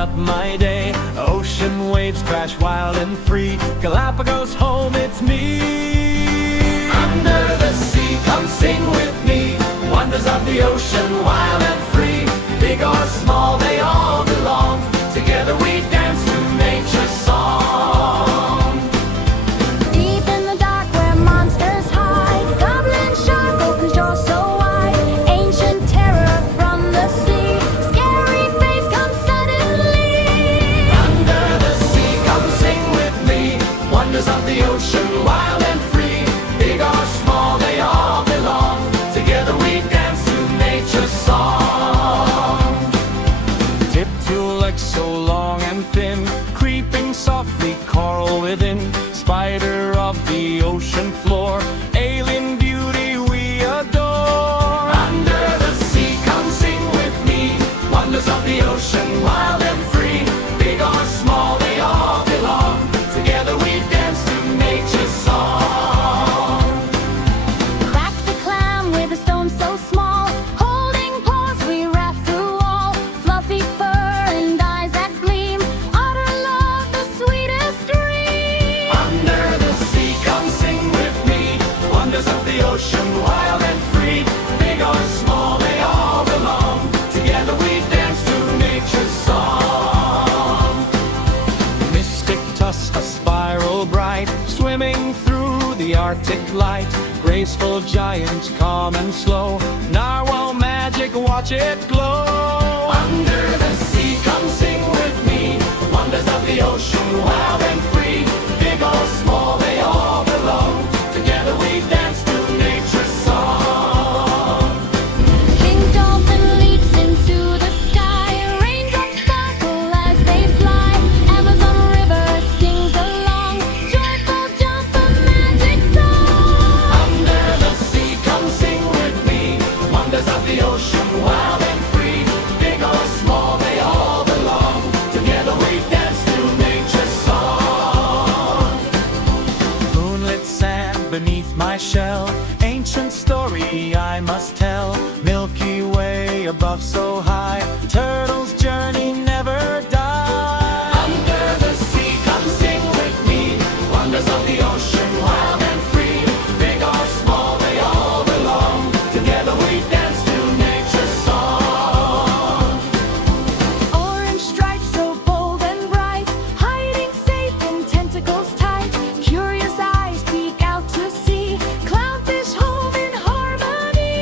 up my day. Ocean waves crash wild and free. Galapagos home, it's me. Under the sea, come sing with me. Wonders of the ocean, wild and free. Big or small, they all belong. Together we dance to nature's song. Deep in the dark where monsters hide, goblin shark opens jaws so wide. Ancient terror from the sea, scary face comes suddenly. Under the sea, come sing with me. Wonders of the ocean, wild and free. Big or small, they all belong. Together we dance to nature's song. Tip to legs so long and thin, creeping softly, coral within. Spider of the ocean floor, alien beauty we adore. Under the sea, come sing with me. Wonders of the ocean, wild and free. Big or small, they all belong. Together we dance to nature's song. Crack the clam with a stone so small, holding paws we raft through all. Fluffy fur and eyes that gleam, otter love the sweetest dream. Under the sea, come sing with me. Wonders of the ocean, wild and free. Big or small, they all belong. Together we dance to nature's song. Mystic tusk, a spiral bright, swimming through the Arctic light. Graceful giant, calm and slow. Narwhal magic, watch it glow. Under the sea, come sing with me. Wonders of the ocean, wild and free. Big or small, they all belong. Together we dance to nature's song. King dolphin leaps into the sky, raindrops sparkle as they fly. Amazon river sings along, joyful jump a magic song. Under the sea, come sing with me. Wonders of the ocean, wild and free. Big or small, they all belong. Together we dance to nature's song. Moonlit sand beneath my shell, ancient story I must tell. Milky Way above so high, turtle's journey never die. Under the sea, come sing with me. Wonders of the ocean, wild and free. Big or small, they all belong. Together we dance to nature's song. Orange stripes so bold and bright, hiding safe in tentacles tight. Curious eyes peek out to see, clownfish home in harmony.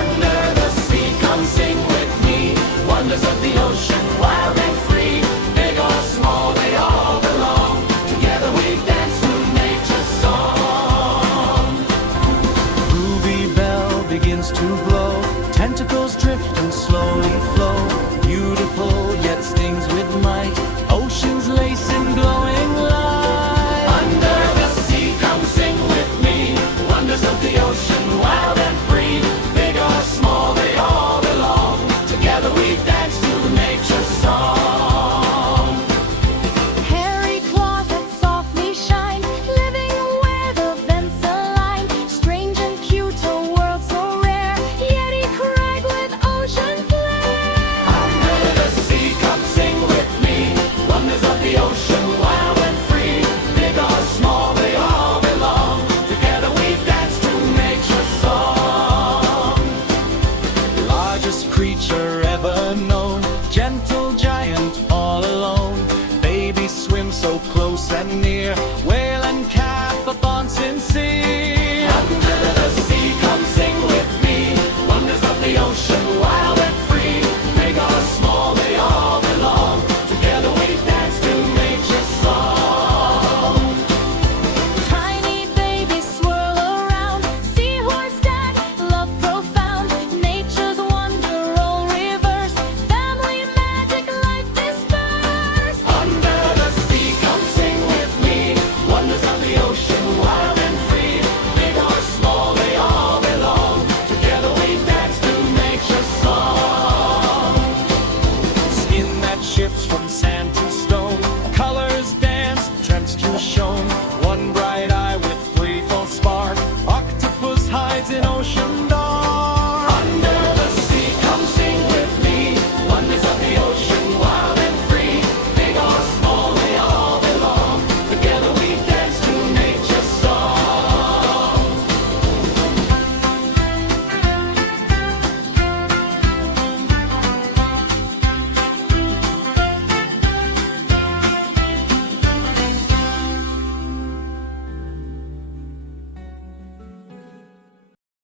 Under the sea, come sing with me. Wonders of the ocean, wild and free. Big or small, they all belong. Together we dance to nature's song. Ruby bell begins to blow, tentacles drift and slowly flow. Beautiful yet stings with might, oceans lace in glowing light. Under the sea, come sing with me. Wonders of the ocean, wild and free. Big or small, they all belong. Together we dance to nature's song. Hairy claws that softly shine, living where the vents align. Strange and cute, a world so rare, Yeti crag with ocean flair. Under the sea, come sing with me. Wonders of the ocean, wild and free. Big or small, they all belong. Together we dance to nature's song. Largest creature ever known, gentle giant all alone. Baby swim so close and near, whale and calf upon sincere.